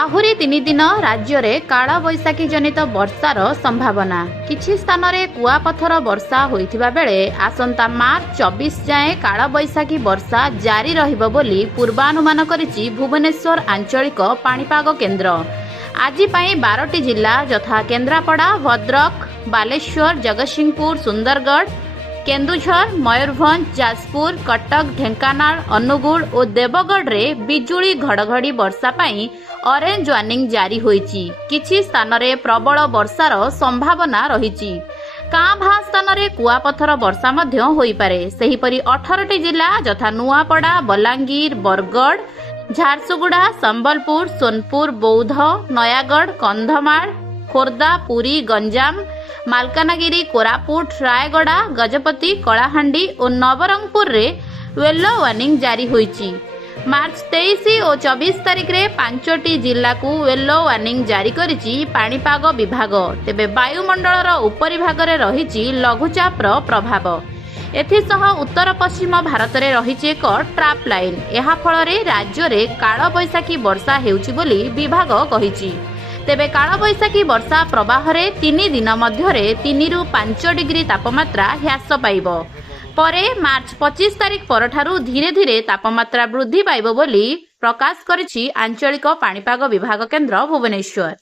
आहुरी 3 दिन राज्य में काला बैशाखी जनित वर्षार संभावना। किछि स्थान में कुआपथर वर्षा होइथिबा बेले आसंता मार्च 24 जाए काला बैशाखी वर्षा जारी रहिबो बोली पूर्वानुमान करिछि भुवनेश्वर आंचलिक पाणीपाग केन्द्र। आज 12टी जिला यथा केन्द्रापड़ा, भद्रक, बालेश्वर, जगतसिंहपुर, सुंदरगढ़, केन्दुझर, मयूरभंज, जाजपुर, कटक, ढेंकानाल, अनुगुल और देवगढ़ रे बिजुली घड़घड़ी वर्षा पाई ऑरेंज वार्निंग जारी होईची। किछि स्थान रे प्रबल वर्षार संभावना रहिची। कां भां स्थान रे कुआपथर वर्षा मध्य होई पारे। सेहिपरि 18टी जिला यथा नुआपड़ा, बलांगीर, बरगढ़, झारसुगुड़ा, संबलपुर, सोनपुर, बौद्ध, नयागढ़, कंधमाल, खोर्धा, पुरी, गंजाम, मालकानगिरी, कोरापुट, रायगड़ा, गजपति, कलाहांडी और नवरंगपुर रे येलो वार्निंग जारी होईची। मार्च 23 और 24 तारिख रे 5टी जिला को येलो वार्निंग जारी करिछि पाणीपाग विभाग। तेबे वायुमंडलर उपरी भाग रे रहिछि लघुचापर प्रभाव। एथिसह उत्तर पश्चिम भारत में रहिछि एक ट्राप लाइन। एहा फल रे राज्य रे काल बैशाखी वर्षा हेउछि बोली विभाग कहिछि। तेबे काल बैशाखी वर्षा प्रवाह रे 3 दिन मध्य 3 रु 5 डिग्री तापमात्रा ह्रास पाइबो। परे मार्च 25 तारिख परठारु धीरे धीरे तापमात्रा वृद्धि पाइबो बोली प्रकाश करिछि आंचलिक पाणीपाग विभाग केन्द्र भुवनेश्वर।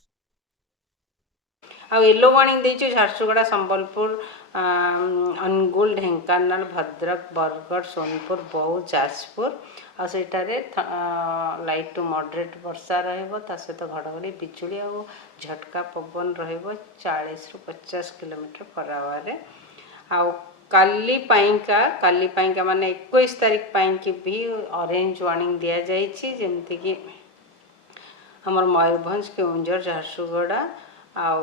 आ येलो वार्निंग देइछु झारसुगुड़ा, संबलपुर, अनुगुल, ढेंकानाल, भद्रक, बरगढ़, सोनपुर, बौद्ध, जाजपुर आ सेटारे लाइट टू मॉडरेट वर्षा रहइबो। ता सहित घड़घड़ी, बिजुली आ झटका पवन रहइबो 40 रु 50 किलोमीटर पर आवर रे। आ काली पाइका माने 21 तारिख पाइकी भी ऑरेंज वार्निंग दिया जाइछि। जेमति कि हमर मयूरभंज, केन्दुझर, झारसुगुड़ा आउ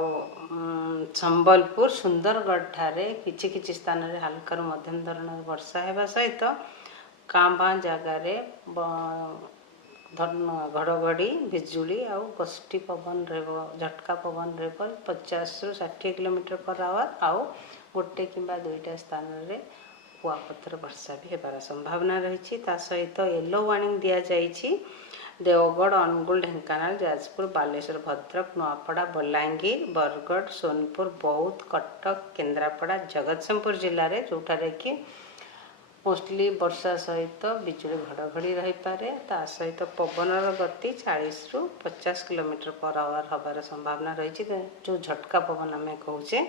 संबलपुर, सुंदरगढ़ ठारे किछि स्थान रे हल्का मध्यम धरणर वर्षा हेबा सहित कांबा जगह रे घड़घड़ी, बिजुली आउ गस्ती पवन रहबो, झटका पवन रहबो 50 रु 60 किलोमीटर पर आवर। आउ गोटे किंबा दुईटा स्थान रे कुआपथर वर्षा भी हेबार संभावना रही। ता सहित येलो वार्निंग दिया जाइछि देवगढ़, अनुगुल, ढेंकानाल, जाजपुर, बालेश्वर, भद्रक, नुआपड़ा, बलांगीर, बरगढ़, सोनपुर, बौद्ध, कटक, केन्द्रापड़ा, जगतसिंहपुर जिले में जोठारे कि मोस्टली वर्षा सहित बिजुली घड़घड़ी रही पारे। ता सहित पवनर गति 40 रु 50 किलोमीटर पर आवर हबार संभावना रही। जो झटका पवन आम कहूचे।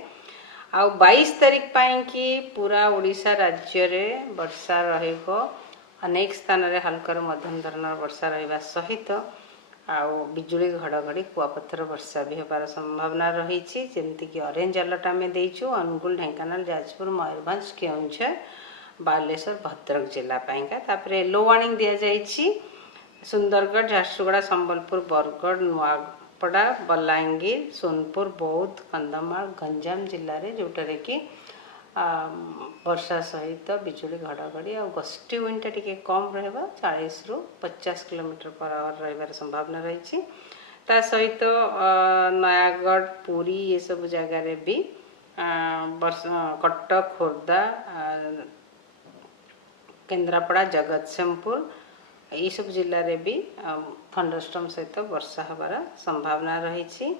आ 22 तारिख कि पूरा ओडिशा राज्य रे वर्षा रहिबो। अनेक स्थान रे हल्का मध्यम धरणर वर्षा रहिबा सहित आउ बिजुली घड़घड़ी, कुआपथर वर्षा भी होबार संभावना रही। जेमति कि ऑरेंज अलर्ट आम देइछु अनुगुल, ढेंकानाल, जाजपुर, मयूरभंज, केन्दुझर, बालेश्वर, भद्रक जिला पाइका। तापरे येलो वार्निंग दिया जाइछि सुंदरगढ़, झारसुगुड़ा, संबलपुर, बरगढ़, नुआपड़ा, बलांगीर, सोनपुर, बौद्ध, कंधमाल, गंजाम जिले में जोटारे कि वर्षा सहित बिजुली घड़घड़ी आ गस्टी विंडटा टिके कम रहबा 40 रु 50 किलोमीटर पर आवर रहिबार संभावना रही। ता सहित नयागढ़, पुरी ये सब जगह रे भी कटक, खोर्धा, केन्द्रापड़ा, जगतसिंहपुर ये सब जिले में भी थंडरस्टॉर्म सहित वर्षा हबार संभावना रही।